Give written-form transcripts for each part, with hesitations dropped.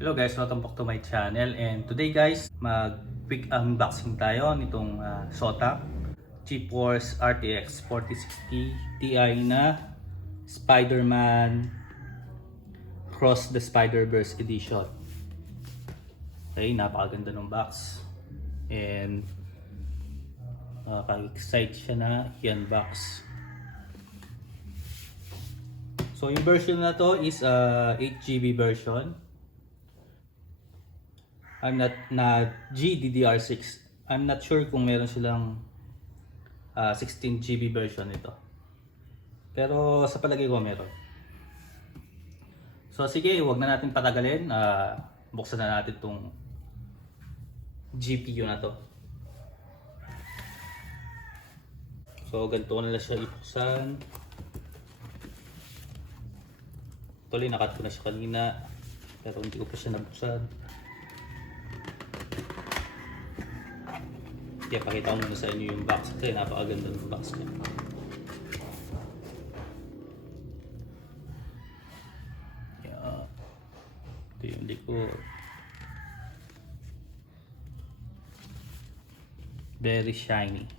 Hello guys, welcome back to my channel, and today guys, mag-quick unboxing tayo nitong Zotac GeForce RTX 4060 Ti na Spider-Man Cross the Spider-Verse Edition. Okay, napakaganda ng box and nakaka-excite siya na i-unbox. So yung version na to is 8GB version. I'm not GDDR6. I'm not sure kung meron silang 16GB version nito. Pero sa palagay ko meron. So sige, wag na natin patagalin. Buksan na natin tong GPU na to. So ganito ko na lang siya ibuksan. Actually, nakat ko na siya kanina. Pero hindi ko pa siya nabuksan. Kaya pakita ko muna sa inyo yung box kasi napakaganda ng box niya. Yeah. Ito yung likod. Very shiny.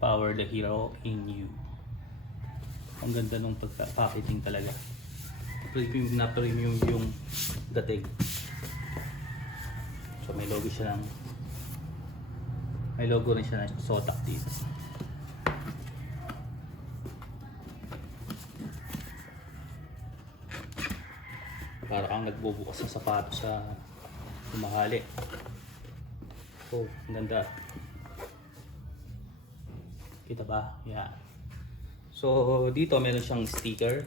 Power the hero in you. Ang ganda nung pagka-packaging talaga. Premium na premium yung dating. So may logo siya ng rin siya ng Zotac dito. Para kang nagbubukas ng sapatos sa mahali. Oh, ang ganda. Kita ba? Yeah. So dito meron siyang sticker.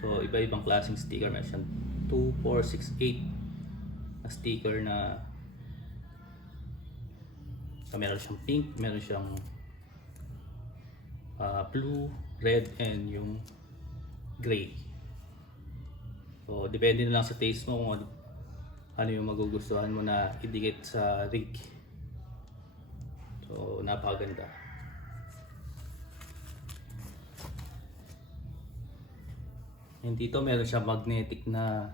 So iba-ibang klaseng sticker. Meron siyang 2, 4, 6, 8 na sticker na meron siyang pink, meron siyang blue, red, and yung gray. So depende na lang sa taste mo kung ano yung magugustuhan mo na idikit sa rig. So napakaganda. And dito meron siya magnetic na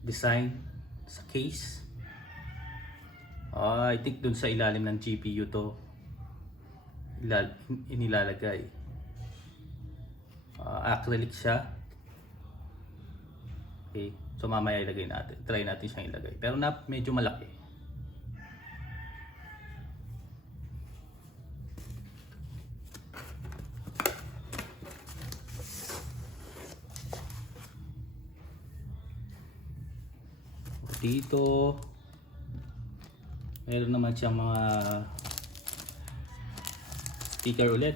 design sa case. I think dun sa ilalim ng GPU to inilalagay. Acrylic siya. Okay, so mamaya ilagay natin. Try natin siyang ilagay. Pero medyo malaki. Dito meron naman siyang mga sticker ulit,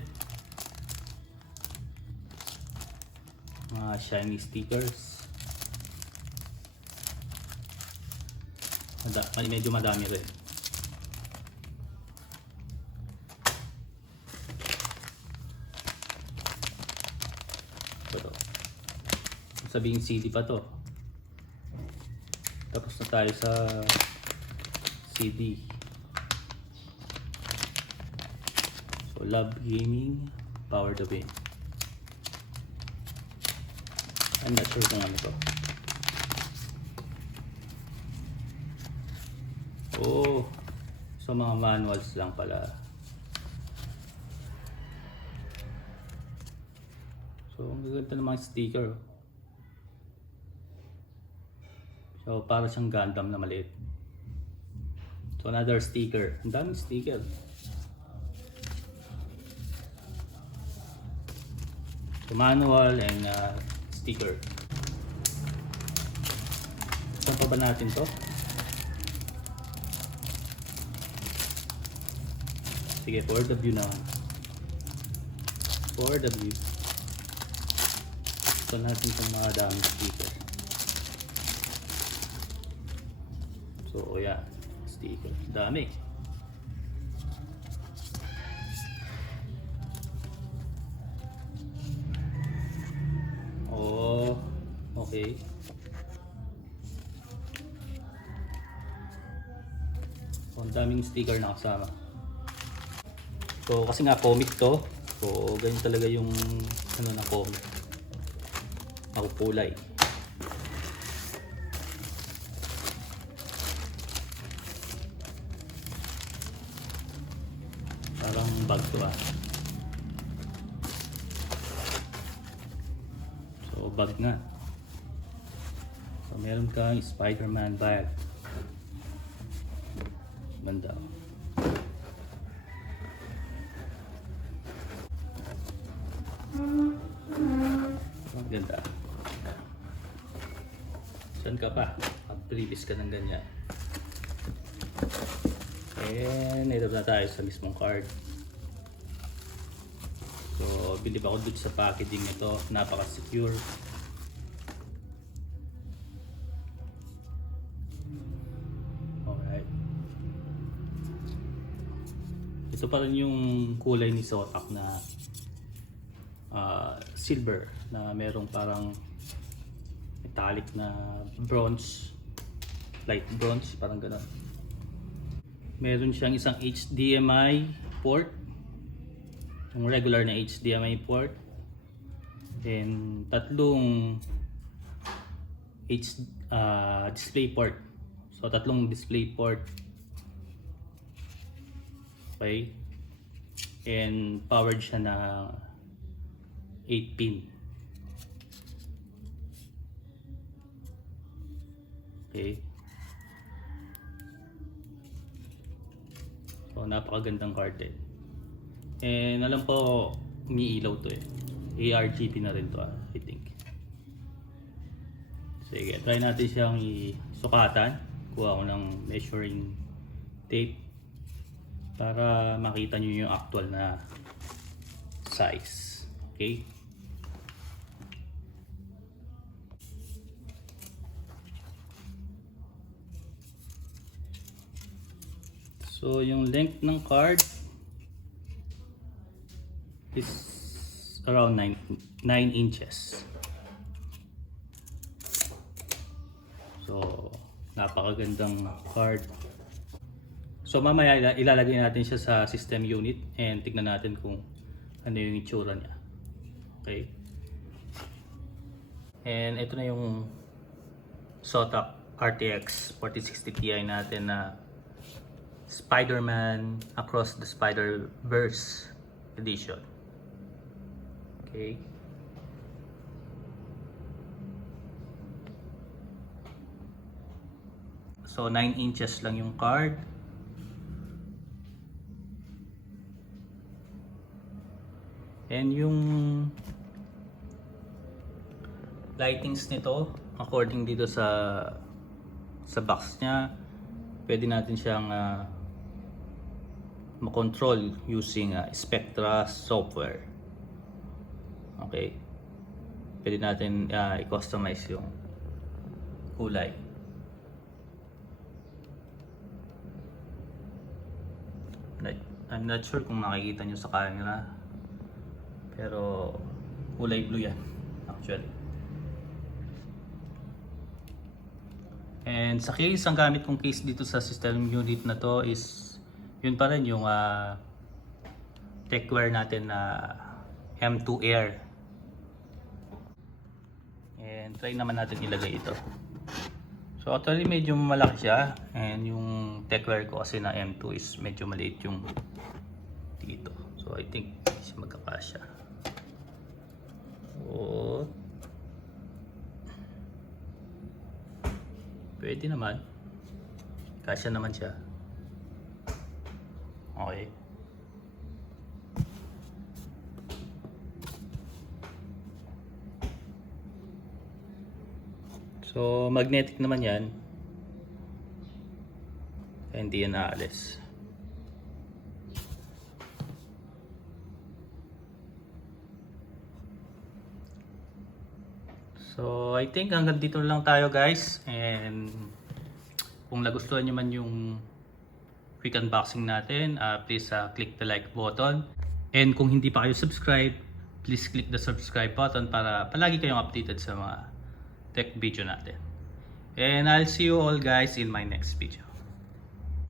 mga shiny stickers. Medyo madami rin. Ito, sabihin CD pa to. Tapos na tayo sa CD. So Love Gaming, Power the Win. I'm not sure kung ano to. Oh, so mga manuals lang pala. So ang gaganda ng mga sticker. So para siyang Gundam na maliit. So another sticker. Ang daming sticker. So manual and sticker. Saan pa ba natin to? Sige, for the view naman. For the view. So natin itong mga daming sticker. So yan, sticker. Dami. Oh, okay. So, ang daming sticker na kasama. So kasi nga comic to. So ganyan talaga yung ano na comic. Ako kulay. Parang bag to ah. So bag nga. So meron kang Spider-Man bag. Ganda. Ang ganda. Saan ka pa? Mag-previous ka ng ganyan. And nailap na tayo sa mismong card. So, bilib ako dun sa packaging nito. Napaka-secure. Alright. Ito pa rin yung kulay ni Zotac na silver na merong parang metallic na bronze, light bronze, parang gano'n. Meron siyang isang HDMI port, yung regular na HDMI port, then tatlong display port. So tatlong display port. Okay. And powered siya na 8 pin. Okay. So napakagandang card din. And alam ko umiilaw to eh. ARGB na rin to I think. Sige, try natin siyang isukatan. Kuha ko ng measuring tape para makita nyo yung actual na size. Okay. So yung length ng card is around 9 inches. So napakagandang card. So mamaya ilalagay natin siya sa system unit and tignan natin kung ano yung itsura niya. Okay. And ito na yung Zotac RTX 4060 Ti natin na Spider-Man Across the Spider-Verse edition. Okay. So 9 inches lang yung card. And yung lightings nito, according dito sa box niya, pwede natin siyang makontrol using Spectra software. Okay. Pwede natin i-customize yung kulay. I'm not sure kung makikita nyo sa camera, pero kulay blue yan actually. And sa case, ang gamit kong case dito sa system unit na to is yun pa rin yung Techwear natin na M2 Air. And try naman natin ilagay ito. So actually medyo malaki siya, and yung Techwear ko kasi na M2 is medyo maliit yung dito. So I think hindi siya magkakasya. So pwede naman. Kasya naman siya. Okay. So magnetic naman yan. Kaya hindi yan aalis. So I think hanggang dito lang tayo guys, and Kung nagustuhan nyo man yung quick unboxing natin, please click the like button. And kung hindi pa kayo subscribe, please click the subscribe button para palagi kayong updated sa mga tech video natin. And I'll see you all guys in my next video.